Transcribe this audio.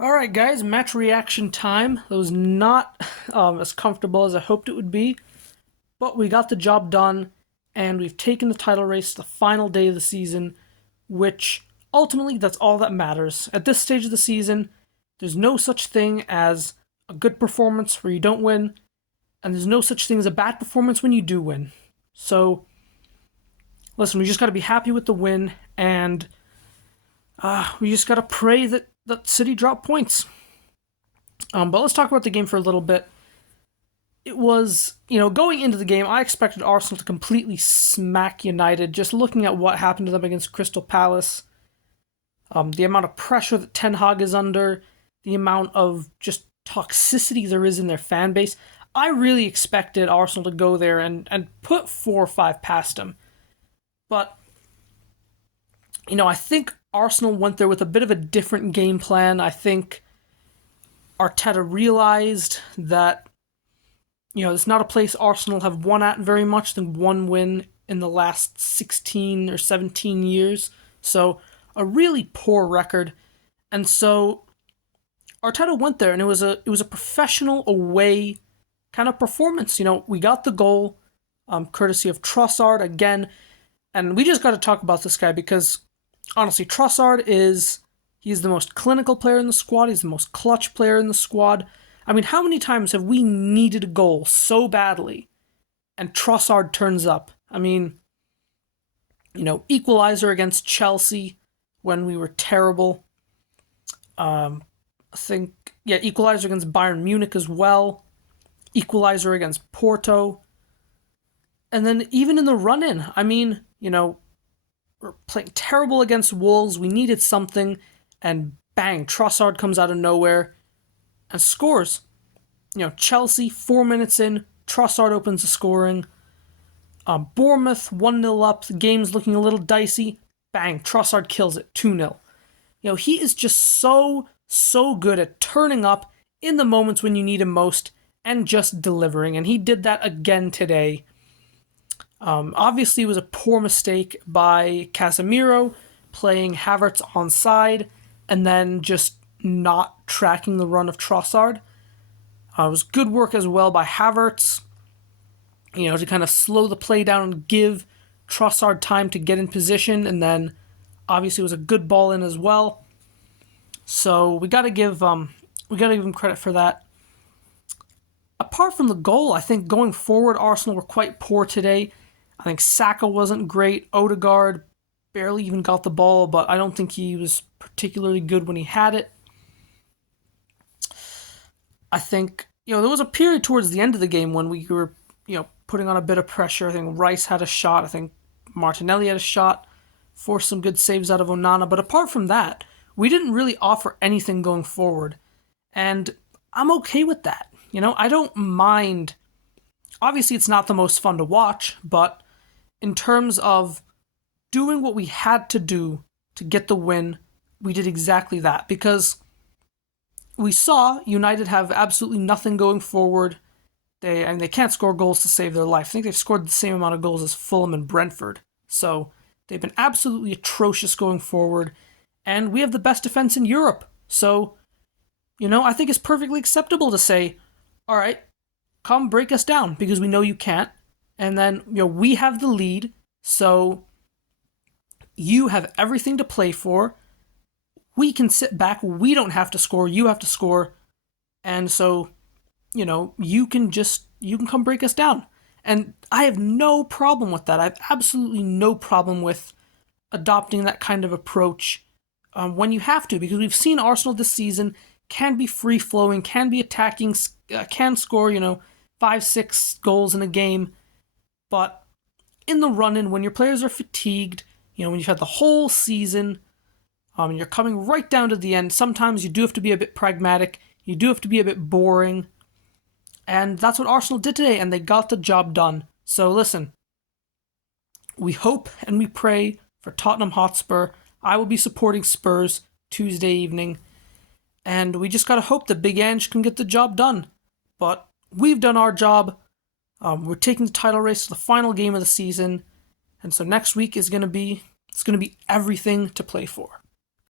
All right, guys, match reaction time. It was not as comfortable as I hoped it would be, but we got the job done, and we've taken the title race to the final day of the season, which ultimately that's all that matters. At this stage of the season, there's no such thing as a good performance where you don't win, and there's no such thing as a bad performance when you do win. So, listen, we just got to be happy with the win, and we just got to pray that City drop points. But let's talk about the game for a little bit. It was, going into the game, I expected Arsenal to completely smack United, just looking at what happened to them against Crystal Palace. The amount of pressure that Ten Hag is under, the amount of just toxicity there is in their fan base. I really expected Arsenal to go there and put 4 or 5 past them. But, I think Arsenal went there with a bit of a different game plan. I think Arteta realized that, it's not a place Arsenal have won at very much than one win in the last 16 or 17 years. So, a really poor record. And so, Arteta went there, and it was a professional away kind of performance. We got the goal, courtesy of Trossard again. And we just got to talk about this guy because, honestly, Trossard he's the most clinical player in the squad. He's the most clutch player in the squad. I mean, how many times have we needed a goal so badly and Trossard turns up? I mean, equalizer against Chelsea when we were terrible. Equalizer against Bayern Munich as well. Equalizer against Porto. And then even in the run-in, I mean, we're playing terrible against Wolves. We needed something, and bang, Trossard comes out of nowhere and scores. Chelsea, 4 minutes in, Trossard opens the scoring. Bournemouth, 1-0 up, the game's looking a little dicey. Bang, Trossard kills it, 2-0. He is just so good at turning up in the moments when you need him most and just delivering, and he did that again today. Obviously, it was a poor mistake by Casemiro playing Havertz onside and then just not tracking the run of Trossard. It was good work as well by Havertz, to kind of slow the play down and give Trossard time to get in position, and then obviously it was a good ball in as well. So we got to give him credit for that. Apart from the goal, I think going forward, Arsenal were quite poor today. I think Saka wasn't great. Odegaard barely even got the ball, but I don't think he was particularly good when he had it. I think, there was a period towards the end of the game when we were, putting on a bit of pressure. I think Rice had a shot. I think Martinelli had a shot. Forced some good saves out of Onana. But apart from that, we didn't really offer anything going forward. And I'm okay with that. I don't mind. Obviously, it's not the most fun to watch, but in terms of doing what we had to do to get the win, we did exactly that because we saw United have absolutely nothing going forward. They can't score goals to save their life. I think they've scored the same amount of goals as Fulham and Brentford. So they've been absolutely atrocious going forward, and we have the best defense in Europe. So, I think it's perfectly acceptable to say, all right, come break us down because we know you can't. And then, we have the lead, so you have everything to play for. We can sit back. We don't have to score. You have to score. And so, you can come break us down. And I have no problem with that. I have absolutely no problem with adopting that kind of approach when you have to, because we've seen Arsenal this season can be free-flowing, can be attacking, can score, 5-6 goals in a game. But in the run-in, when your players are fatigued, when you've had the whole season, and you're coming right down to the end, sometimes you do have to be a bit pragmatic. You do have to be a bit boring. And that's what Arsenal did today, and they got the job done. So listen, we hope and we pray for Tottenham Hotspur. I will be supporting Spurs Tuesday evening. And we just got to hope that Big Ange can get the job done. But we've done our job. We're taking the title race to the final game of the season. And so next week is going to be everything to play for.